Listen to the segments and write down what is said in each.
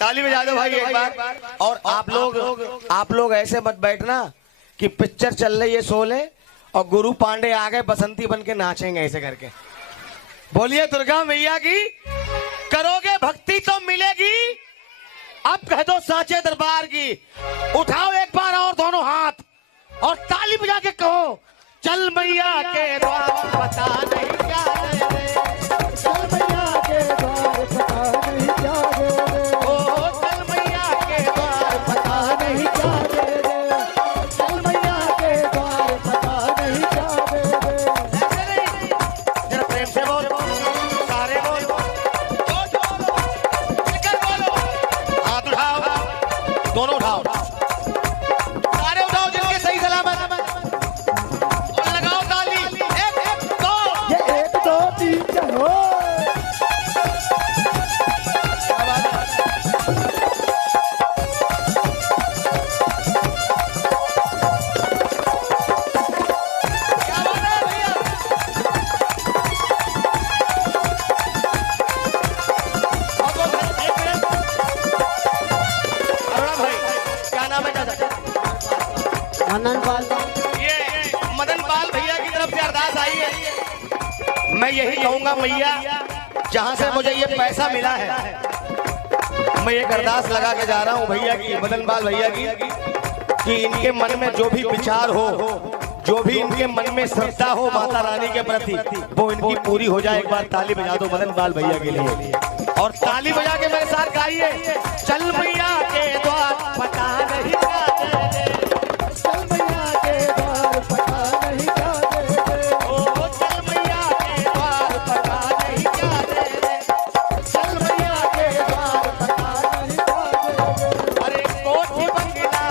ताली बजा दो भाई एक बार। और आप लोग ऐसे मत बैठना कि पिक्चर चल रही है शोले और गुरु पांडे आ गए बसंती बन के नाचेंगे ऐसे करके। बोलिए दुर्गा मैया की। करोगे भक्ति तो मिलेगी। अब कह दो साचे दरबार की। उठाओ एक बार और दोनों हाथ और ताली बजा के कहो, चल मैया के द्वार पता नहीं क्या दे, चल मैया के द्वार पता नहीं क्या दे, ओ चल मैया के द्वार पता नहीं क्या दे, चल मैया के द्वार पता नहीं क्या दे। जरा प्रेम से बोलो, सारे बोलो, लेकर बोलो, हाथ उठाओ, दोनों उठाओ, सारे उठाओ जिनके सही सलामत। मदन पाल भैया की तरफ से अरदास आई है। मैं यही कहूंगा मैया, जहां से मुझे ये पैसा मिला है, मैं एक अरदास लगा के जा रहा हूं भैया की, मदन पाल भैया की, कि इनके मन में जो भी विचार हो, जो भी इनके मन में श्रद्धा हो माता रानी के प्रति, वो इनकी पूरी हो जाए। एक बार ताली बजा दो मदन पाल भैया के लिए, और ताली बजा के मेरे साथ गाइए, चल मैया के द्वार पता नहीं क्या दे, चल मैया के द्वार पता नहीं क्या दे, ओ चल मैया के द्वार पता नहीं क्या दे, चल मैया के द्वार पता नहीं क्या दे। अरे कोठी बंगला,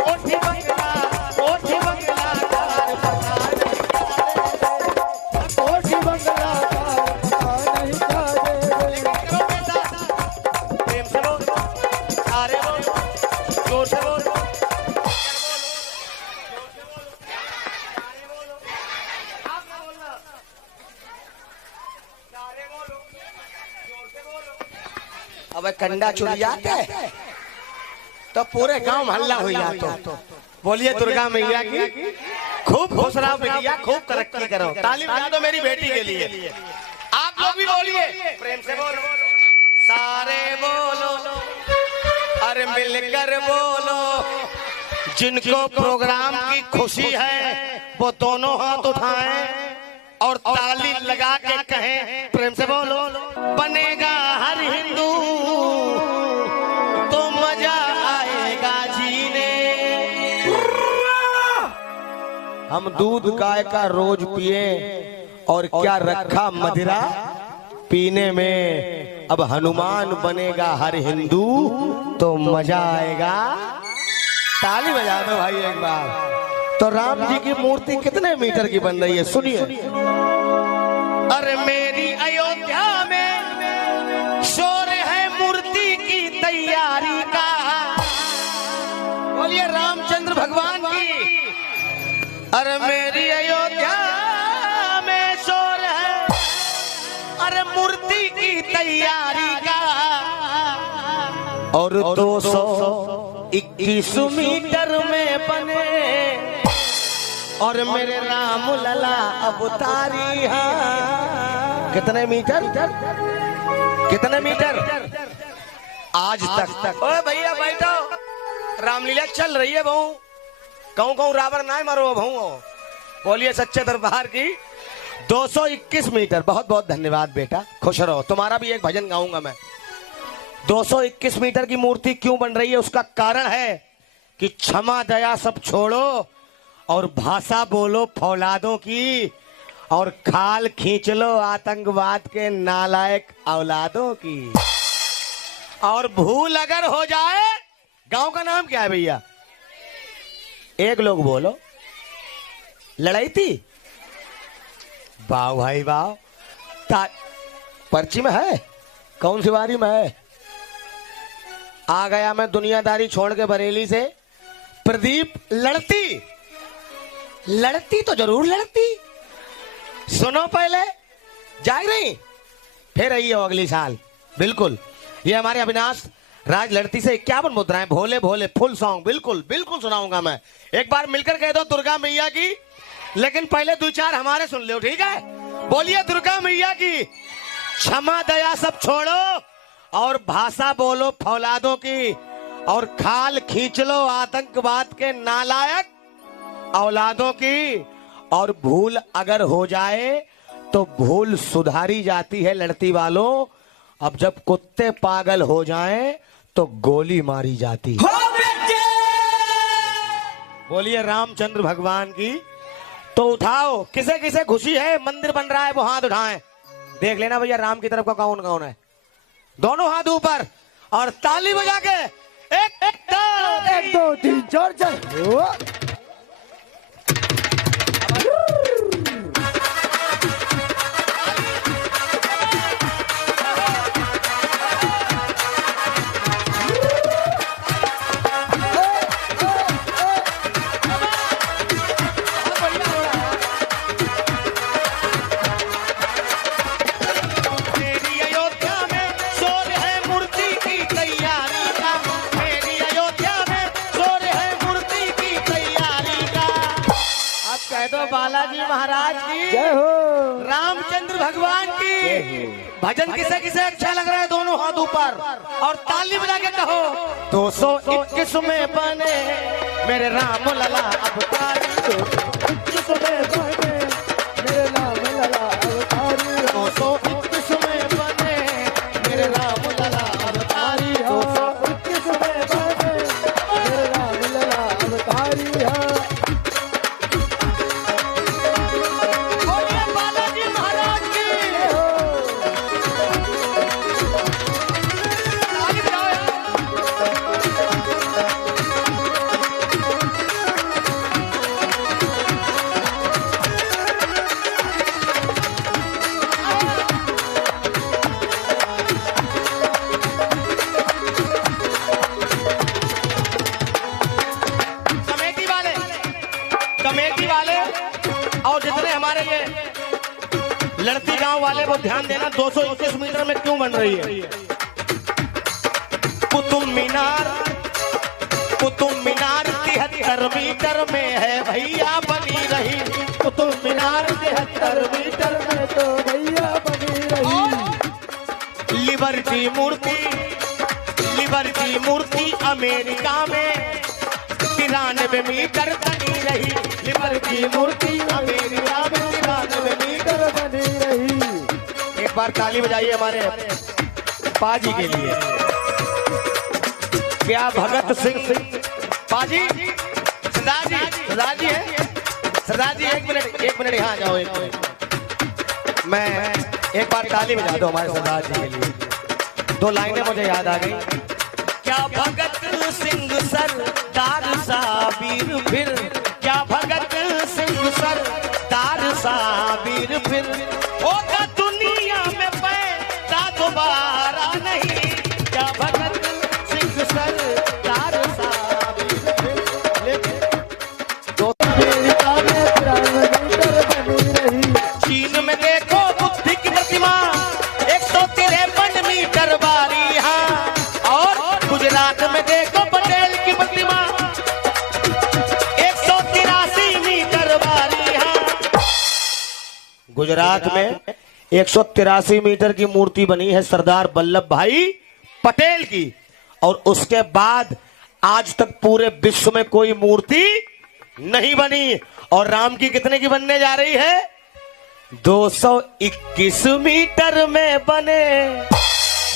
कोठी बंगला, कोठी बंगला द्वार पता नहीं क्या दे, कोठी बंगला द्वार पता नहीं क्या दे। लेकिन करो बेटा, प्रेम से बोलो, सारे बोलो, जोर से बोलो, अब कंडा चुन जाते तो पूरे गांव हल्ला हो जाता। बोलिए दुर्गा मैया की। खूब खुश रहो बेटिया, खूब तरक्की करो। ताली बजा दो मेरी बेटी के लिए। आप लोग भी बोलिए, प्रेम से बोलो, सारे बोलो, अरे मिलकर बोलो। जिनको प्रोग्राम की खुशी है वो दोनों हाथ उठाएं और ताली लगा के कहें, प्रेम से बोलो, बनेगा हर हिंदू तो मजा आएगा जीने। हम दूध गाय का रोज पिए और क्या रखा मदिरा पीने में। अब हनुमान बनेगा हर हिंदू तो मजा आएगा। ताली बजा दो भाई एक बार। तो राम जी की मूर्ति कितने मीटर की बन रही है सुनिए। अरे मेरी अयोध्या में शोर है मूर्ति की तैयारी का। बोलिए रामचंद्र भगवान की। अरे मेरी अयोध्या में शोर है, अरे मूर्ति की तैयारी का। और 221 मीटर में बने और मेरे राम लला अवतारी है। कितने मीटर, कितने मीटर? आज तक ओए भैया बैठो, रामलीला चल रही है बहू। कहूं कहूं रावण ना मारो बहू। बोलिए सच्चे दरबार की। 221 मीटर। बहुत बहुत धन्यवाद बेटा, खुश रहो। तुम्हारा भी एक भजन गाऊंगा मैं। 221 मीटर की मूर्ति क्यों बन रही है, उसका कारण है कि क्षमा दया सब छोड़ो और भाषा बोलो फौलादों की। और खाल खींच लो आतंकवाद के नालायक औलादों की। और भूल अगर हो जाए, गांव का नाम क्या है भैया? एक लोग बोलो। लड़ाई थी? वाह भाई वाह। पर्ची में है? कौन सी बारी में है? आ गया मैं दुनियादारी छोड़ के बरेली से। प्रदीप लड़ती लड़ती तो जरूर लड़ती। सुनो पहले, जाग रही फिर रही हो अगली साल। बिल्कुल, ये हमारे अविनाश राज लड़ती से 51 मुद्राएं, भोले भोले फुल सॉन्ग बिल्कुल बिल्कुल सुनाऊंगा मैं। एक बार मिलकर कह दो दुर्गा मैया की, लेकिन पहले 2-4 हमारे सुन लो, ठीक है? बोलिए दुर्गा मैया की। क्षमा दया सब छोड़ो और भाषा बोलो फौलादों की, और खाल खींच लो आतंकवाद के नालायक औलादों की। और भूल अगर हो जाए तो भूल सुधारी जाती है लड़ती वालों। अब जब कुत्ते पागल हो जाएं तो गोली मारी जाती है। बोलिए रामचंद्र भगवान की। तो उठाओ, किसे किसे खुशी है मंदिर बन रहा है वो हाथ उठाएं। देख लेना भैया राम की तरफ का कौन कौन है। दोनों हाथ ऊपर और ताली बजा के 1 2 3 4 चल। बालाजी महाराज की जय हो, रामचंद्र भगवान की। भजन किसे किसे अच्छा लग रहा है? दोनों हाथ ऊपर और ताली बजा के कहो। 221 में बने मेरे राम लला अवतारी। 221 में बने मेरे राम लला अवतारी। 221 में बने मेरे राम लला अवतारी। 221 में बने मेरे राम लला अवतारी। कमेटी वाले और जितने हमारे ये लड़ती गांव वाले वो ध्यान देना, 221 मीटर में क्यों बन रही है? कुतुब मीनार 73 मीटर में है भैया बनी रही। कुतुब मीनार 73 मीटर में तो भैया बनी रही। लिबर्टी मूर्ति अमेरिका में 93 मीटर बनी रही। लिबर्टी मूर्ति अमेरिका में 93 मीटर बनी रही। एक बार ताली बजाइए हमारे पाजी के लिए। क्या भगत सिंह पाजी, सरदार जी है। सरदार जी एक मिनट यहाँ जाओ। एक मिनट मैं एक बार ताली बजा दो हमारे सरदार जी के लिए। 2 लाइनें मुझे याद आ गई। क्या भगत सिंह सरदार साबीर फिर, क्या भगत सिंह सरदार साबीर फिर होगा दुनिया में पैदा दोबारा नहीं। क्या भगत सिंह सरदार साबीर फिर। अमेरिका में 93 मीटर बनी रही। चीन में देखो बुद्ध की प्रतिमा 153 मीटर बारी। गुजरात में देखो पटेल की प्रतिमा 183 मीटर बारी है। गुजरात में 183 मीटर की मूर्ति बनी है सरदार वल्लभ भाई पटेल की। और उसके बाद आज तक पूरे विश्व में कोई मूर्ति नहीं बनी। और राम की कितने की बनने जा रही है? 221 मीटर में बने।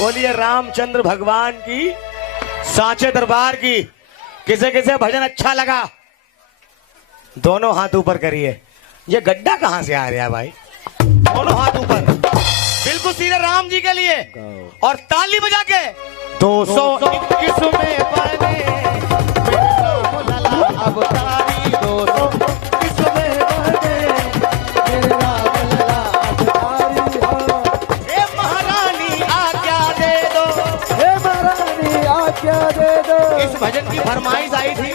बोलिए रामचंद्र भगवान की, सांचे दरबार की। किसे किसे भजन अच्छा लगा? दोनों हाथ ऊपर करिए। ये गड्ढा कहां से आ रहा है भाई? मेरे राम जी के लिए और ताली बजा के 221 में बने मेरे राम लला अवतारी 221 में बने मेरे राम लला अवतारी हे महारानी आज्ञा दे दो हे महारानी आज्ञा दे दो। इस भजन की फरमाइश आई थी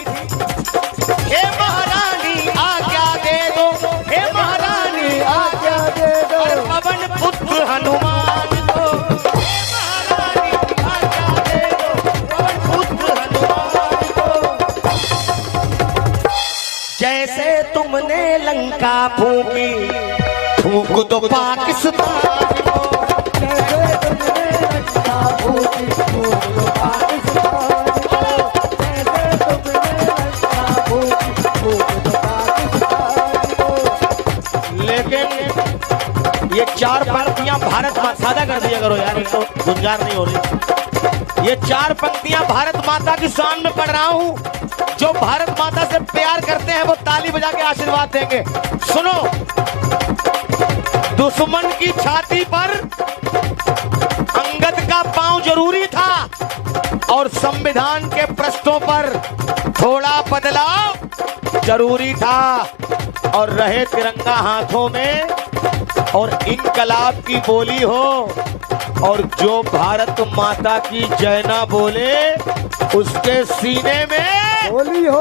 हे महारानी आज्ञा दे दो हे महारानी आज्ञा दे दो। और पवन पुत्र हनुमान को हे महारानी आज्ञा दे दो पवन पुत्र हनुमान को जैसे तुमने लंका फूकी फूक दो पाकिस्तान को जैसे तुमने लंका फूकी फूक दो पाकिस्तान को। जैसे तुमने लंका फूकी फूक दो पाकिस्तान को। लेकिन ये 4 पंक्तियां भारत माता सादा कर दिया करो यार, तो गुंजार नहीं हो रही। ये 4 पंक्तियां भारत माता की शान में पढ़ रहा हूं। जो भारत माता से प्यार करते हैं वो ताली बजा के आशीर्वाद देंगे। सुनो, दुश्मन की छाती पर अंगद का पांव जरूरी था और संविधान के पृष्ठों पर थोड़ा बदलाव जरूरी था और रहे तिरंगा हाथों में और इनकलाब की बोली हो और जो भारत माता की जय ना बोले उसके सीने में बोली हो।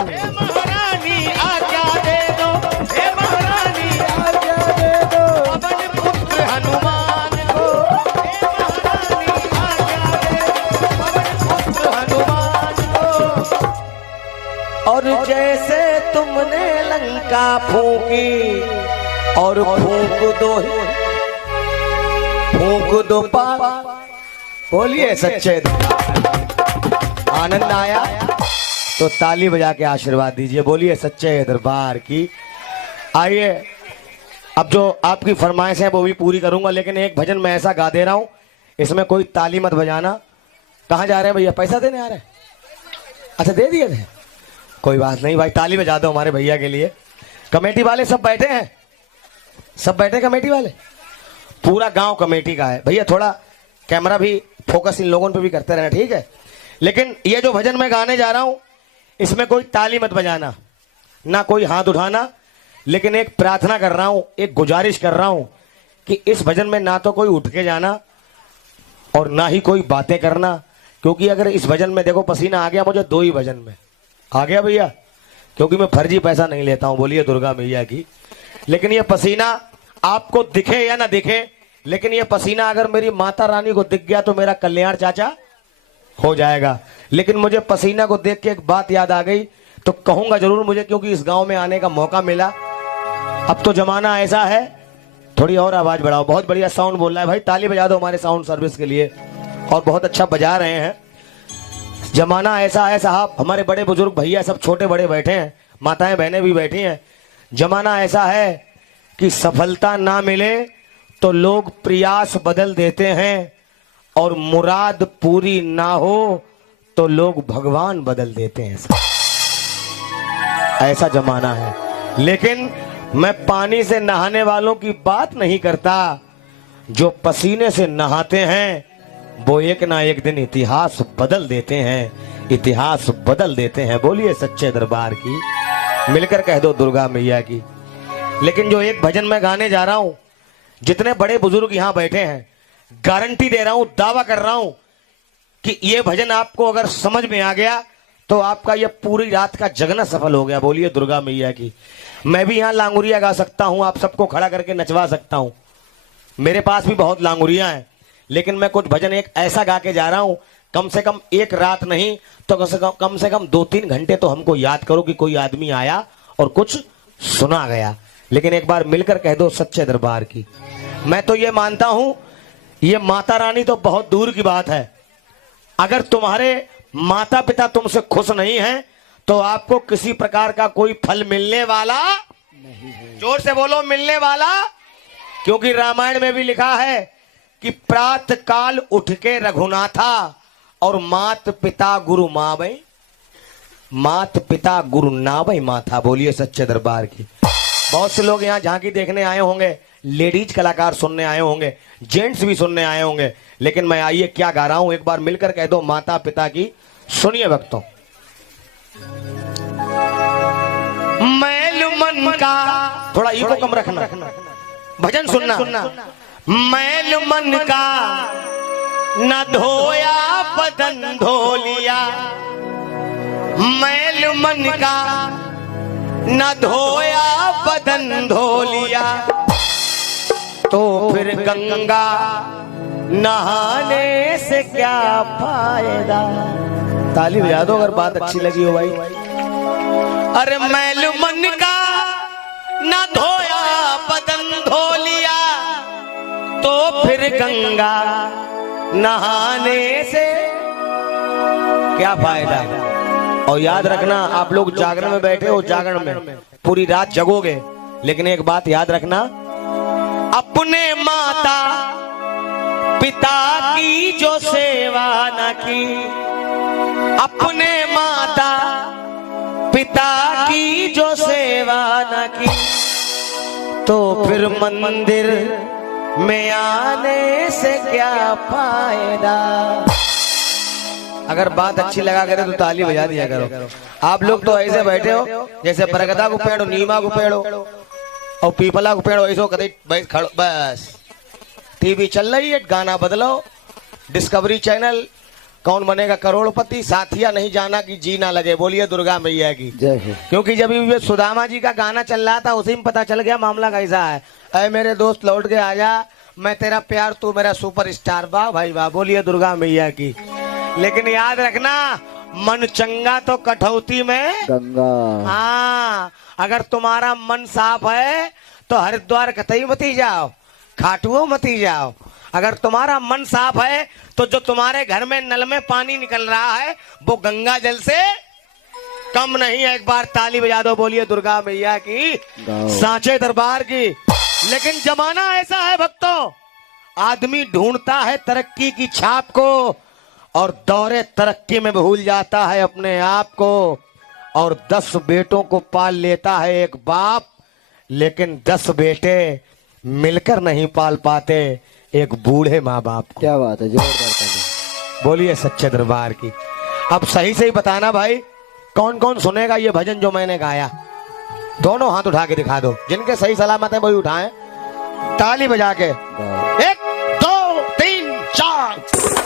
हे महारानी आज्ञा दे दो हे महारानी आज्ञा दे दो। पवन पुत्र हनुमान को हे महारानी आज्ञा दे दो पवन पुत्र हनुमान को। और जैसे तुमने लंका फूकी और फूक दो पा बोलिए सच्चे आनंद आया तो ताली बजा के आशीर्वाद दीजिए। बोलिए सच्चे दरबार की। आइए, अब जो आपकी फरमाइश है वो भी पूरी करूंगा, लेकिन एक भजन मैं ऐसा गा दे रहा हूं इसमें कोई ताली मत बजाना। कहाँ जा रहे हैं भैया? पैसा देने आ रहे हैं? अच्छा दे दिए थे, कोई बात नहीं भाई, ताली बजा दो हमारे भैया के लिए। कमेटी वाले सब बैठे हैं, सब बैठे कमेटी वाले, पूरा गांव कमेटी का है भैया। थोड़ा कैमरा भी फोकस इन लोगों पे भी करते रहना, ठीक है। लेकिन ये जो भजन मैं गाने जा रहा हूं इसमें कोई ताली मत बजाना, ना कोई हाथ उठाना, लेकिन एक प्रार्थना कर रहा हूं, एक गुजारिश कर रहा हूं कि इस भजन में ना तो कोई उठ के जाना और ना ही कोई बातें करना, क्योंकि अगर इस भजन में देखो पसीना आ गया मुझे 2 ही भजन में आ गया भैया, क्योंकि मैं फर्जी पैसा नहीं लेता हूं, बोलिए दुर्गा मैया की। लेकिन ये पसीना आपको दिखे या ना दिखे, लेकिन ये पसीना अगर मेरी माता रानी को दिख गया तो मेरा कल्याण चाचा हो जाएगा। लेकिन मुझे पसीना को देख के एक बात याद आ गई तो कहूंगा जरूर मुझे, क्योंकि इस गांव में आने का मौका मिला। अब तो जमाना ऐसा है, थोड़ी और आवाज बढ़ाओ, बहुत बढ़िया साउंड बोल रहा है भाई, ताली बजा दो हमारे साउंड सर्विस के लिए, और बहुत अच्छा बजा रहे हैं। जमाना ऐसा है साहब, हमारे बड़े बुजुर्ग भैया सब छोटे बड़े बैठे हैं, माताएं बहनें भी बैठी हैं। जमाना ऐसा है कि सफलता ना मिले तो लोग प्रयास बदल देते हैं और मुराद पूरी ना हो तो लोग भगवान बदल देते हैं। ऐसा जमाना है। लेकिन मैं पानी से नहाने वालों की बात नहीं करता, जो पसीने से नहाते हैं वो एक ना एक दिन इतिहास बदल देते हैं, इतिहास बदल देते हैं। बोलिए सच्चे दरबार की, मिलकर कह दो दुर्गा मैया की। लेकिन जो एक भजन मैं गाने जा रहा हूं, जितने बड़े बुजुर्ग यहां बैठे हैं, गारंटी दे रहा हूं, दावा कर रहा हूं कि ये भजन आपको अगर समझ में आ गया तो आपका ये पूरी रात का जगना सफल हो गया। बोलिए दुर्गा मैया की। मैं भी यहां लांगुरिया गा सकता हूं, आप सबको खड़ा करके नचवा सकता हूं, मेरे पास भी बहुत लांगुरिया हैं, लेकिन मैं कुछ भजन एक ऐसा गा के जा रहा हूं, कम से कम एक रात नहीं तो कम से कम 2-3 घंटे तो हमको याद करो कि कोई आदमी आया और कुछ सुना गया। लेकिन एक बार मिलकर कह दो सच्चे दरबार की। मैं तो ये मानता हूं ये माता रानी तो बहुत दूर की बात है, अगर तुम्हारे माता पिता तुमसे खुश नहीं हैं तो आपको किसी प्रकार का कोई फल मिलने वाला नहीं है। जोर से बोलो, मिलने वाला। क्योंकि रामायण में भी लिखा है कि प्रातः काल उठ के रघुनाथा और मात पिता गुरु मावै, मात पिता गुरु नावै माथा। बोलिए सच्चे दरबार की। बहुत से लोग यहाँ झांकी देखने आए होंगे, लेडीज कलाकार सुनने आए होंगे, जेंट्स भी सुनने आए होंगे, लेकिन मैं आइए क्या गा रहा हूं एक बार मिलकर कह दो माता पिता की। सुनिए भक्तों। मैल मन का, थोड़ा ईगो कम रखना, भजन सुनना। मैल मन का न धोया बदन धो लिया, मैल मन का न धोया बदन धो लिया, तो फिर गंगा नहाने से क्या फायदा। ताली बजा दो अगर बात अच्छी लगी हो भाई। अरे मैल मन का न धोया बदन धो लिया, तो फिर गंगा नहाने से क्या फायदा। और याद रखना, आप लोग जागरण में बैठे हो, जागरण में पूरी रात जगोगे, लेकिन एक बात याद रखना, अपने माता पिता की जो सेवा न की, अपने माता पिता की जो सेवा न की, तो फिर मंदिर में आने से क्या फायदा। अगर बात अच्छी लगा करे तो ताली बजा दिया करो। आप लोग तो ऐसे बैठे हो जैसे बरगदा को पेड़ हो, नीमा को पेड़ हो और पीपला को पेड़ हो, ऐसे कभी खड़ो। बस टीवी चल रही है, गाना बदलो, डिस्कवरी चैनल, कौन बनेगा करोड़पति, साथिया नहीं जाना कि जी ना लगे। बोलिए दुर्गा मैया की जय हो। क्योंकि जब ये सुदामा जी का गाना चल रहा था उसी में पता चल गया मामला कैसा है। अरे मेरे दोस्त लौट के आजा, मैं तेरा प्यार तू मेरा सुपरस्टार। वाह भाई वाह, बोलिए दुर्गा मैया की। लेकिन याद रखना, मन चंगा तो कठौती में गंगा। हाँ, अगर तुम्हारा मन साफ है तो हरिद्वार कतई मती जाओ, खाटुओ मती जाओ। अगर तुम्हारा मन साफ है तो जो तुम्हारे घर में नल में पानी निकल रहा है वो गंगा जल से कम नहीं है। एक बार ताली बजा दो, बोलिए दुर्गा मैया की, सांचे दरबार की। लेकिन जमाना ऐसा है भक्तों, आदमी ढूंढता है तरक्की की छाप को और दौरे तरक्की में भूल जाता है अपने आप को। और 10 बेटों को पाल लेता है एक बाप, लेकिन 10 बेटे मिलकर नहीं पाल पाते एक बूढ़े माँ बाप को। क्या बात है, जोरदार। बोलिए सच्चे दरबार की। अब सही सही बताना भाई, कौन कौन सुनेगा ये भजन जो मैंने गाया। दोनों हाथ उठा के दिखा दो, जिनके सही सलामत है वही उठाएं, ताली बजा के। 1 2 3 4।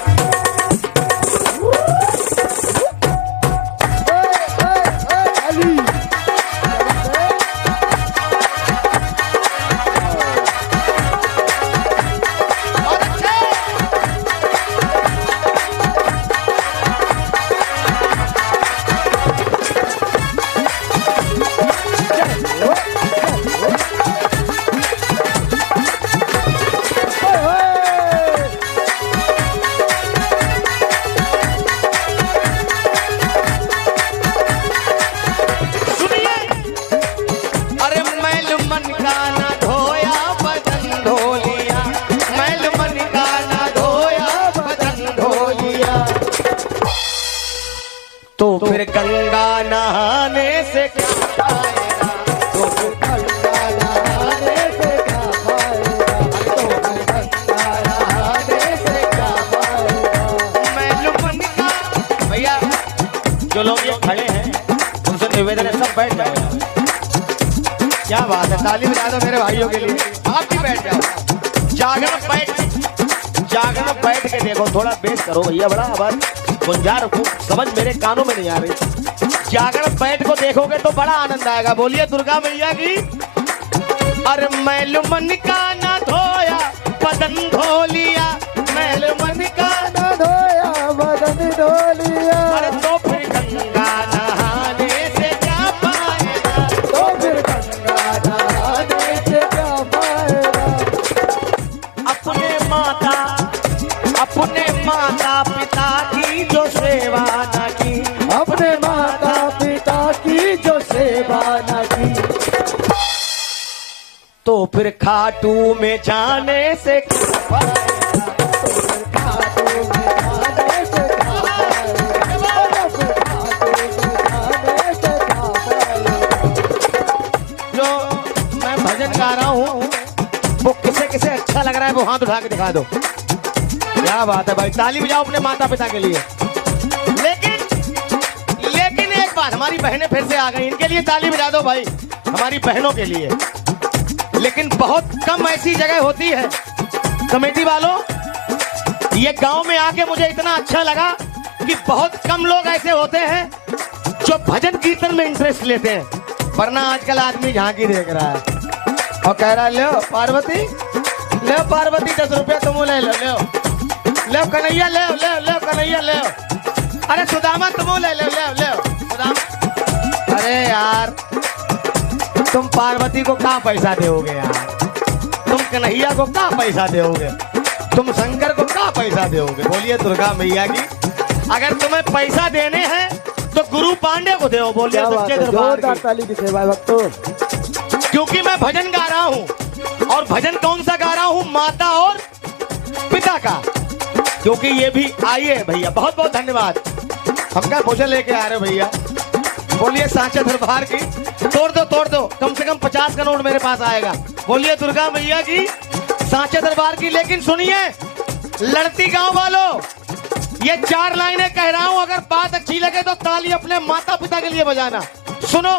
तो फिर गंगा नहाने से क्या फायदा, तो फिर गंगा नहाने से क्या फायदा, तो फिर गंगा नहाने से क्या फायदा। मैल मन का। भैया जो लोग ये खड़े हैं उनसे निवेदन है सब बैठ जाओ। क्या बात है, ताली बजा दो मेरे भाइयों के लिए। आप भी बैठ जाओ। जागरण बैठ के देखो, थोड़ा बेस करो भैया, बड़ा आवाज गुंजार रखो, समझ मेरे कानों में नहीं आ रही। जागरण बैठ को देखोगे तो बड़ा आनंद आएगा। बोलिए दुर्गा मैया की। अरे मैल मन का ना धोया बदन धो लिया, मैल मन का ना धोया बदन धो लिया, अरे तो फिर गंगा नहाने से क्या फायदा, तो फिर गंगा नहाने से क्या फायदा। अपने माता पिता की जो सेवा न की, अपने माता पिता की जो सेवा न की, तो फिर खाटू में जाने से क्या फायदा, तो फिर खाटू में जाने से क्या फायदा, तो फिर खाटू में जाने से क्या फायदा। जो मैं भजन गा रहा हूँ वो बजा के दिखा दो। क्या बात है भाई, ताली बजाओ अपने माता पिता के लिए। लेकिन एक बात, हमारी बहनें फिर से आ गई, इनके लिए ताली बजा दो भाई, हमारी बहनों के लिए। लेकिन बहुत कम ऐसी जगह होती है कमेटी वालों, ये गांव में आके मुझे इतना अच्छा लगा कि बहुत कम लोग ऐसे होते हैं जो भजन कीर्तन में इंटरेस्ट लेते हैं, वरना आजकल आदमी झांकी देख रहा है और कह रहा है ले पार्वती, ले पार्वती 10 रुपया तुम ले लो, ले कन्हैया, ले कन्हैया, ले अरे सुदामा तुम ले सुदामा। अरे यार तुम पार्वती को कहाँ पैसा दोगे यार, तुम कन्हैया को कहाँ पैसा दोगे, तुम शंकर को कहाँ पैसा दोगे? बोलिए दुर्गा मैया की। अगर तुम्हें पैसा देने हैं तो गुरु पांडे को दो। बोलिए सच्चे दरबार जोरदार की। ताली की सेवा है भक्तों। क्योंकि मैं भजन गा रहा हूँ, और भजन कौन सा गा रहा हूँ? माता और पिता का। क्योंकि ये भी, आइए भैया, बहुत बहुत धन्यवाद। हम क्या भोजन लेके आ रहे भैया, बोलिए सांचे दरबार की। तोड़ दो, कम से कम 50 का नोट मेरे पास आएगा। बोलिए दुर्गा मैया की, सांचे दरबार की। लेकिन सुनिए लड़ती गांव वालों, ये 4 लाइनें कह रहा हूं, अगर बात अच्छी लगे तो ताली अपने माता पिता के लिए बजाना। सुनो,